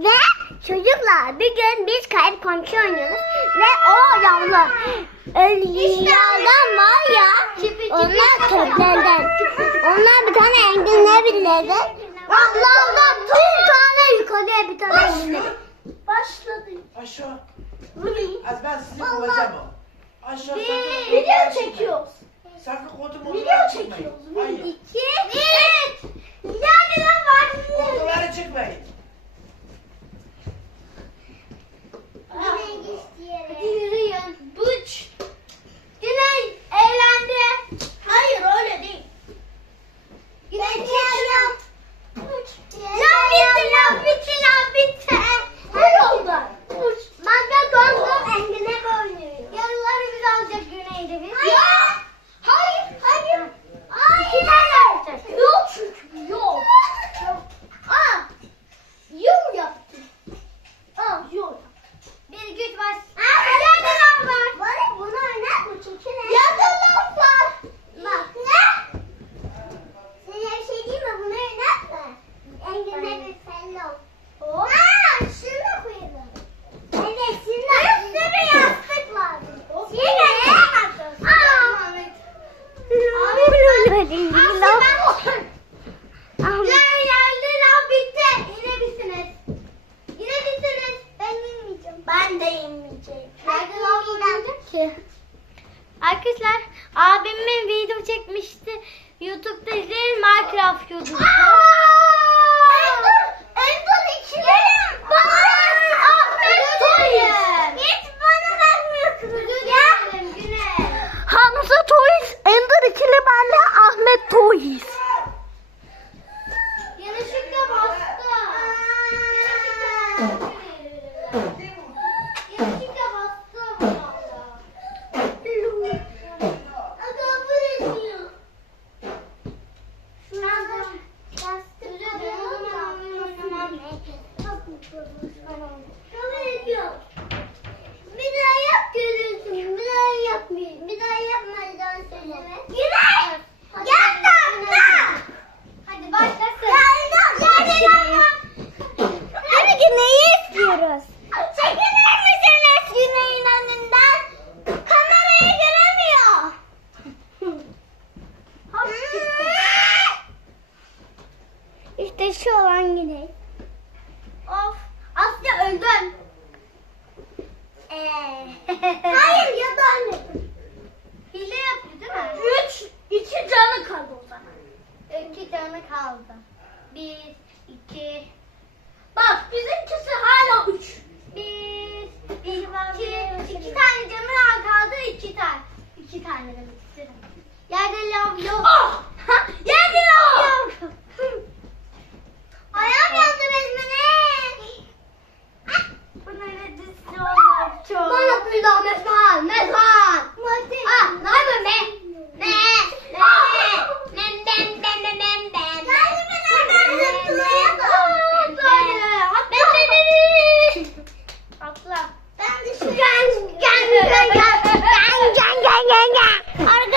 Ve çocuklar bir gün biz kayıp komşu oynuyoruz. Ve o yavru Ölüyadan var ya onlar köklerden. Onlar bir tane enginler birileri. Onlardan bir tane yukarıya bir tane enginler. Başladı. Aşağı. Vurayım. Az ben sizi bulacağım. Aşağı sakın. Video çekiyoruz. Sakın kodumu Video çekiyoruz. Daddy. dediğin gibi Aslında lav... Ben... Ahmet. Yerlerde lav bitti. İnebilirsiniz. İnebilirsiniz. Ben inmeyeceğim. Ben de inmeyeceğim. Nerede lav bitti ki? Arkadaşlar abimin video çekmişti. Youtube'da izleyin Minecraft YouTube'da. Şu olan Güney. Of. Asya öldün. Hayır ya da ölmedim. Hile yapıyor değil mi? Üç, iki canı kaldı o zaman. İki canı kaldı. Bir, iki. Bak bizimkisi hala üç. Bir, iki, iki tane canı kaldı iki tane. İki tane demek istedim. Yerde lav yok. I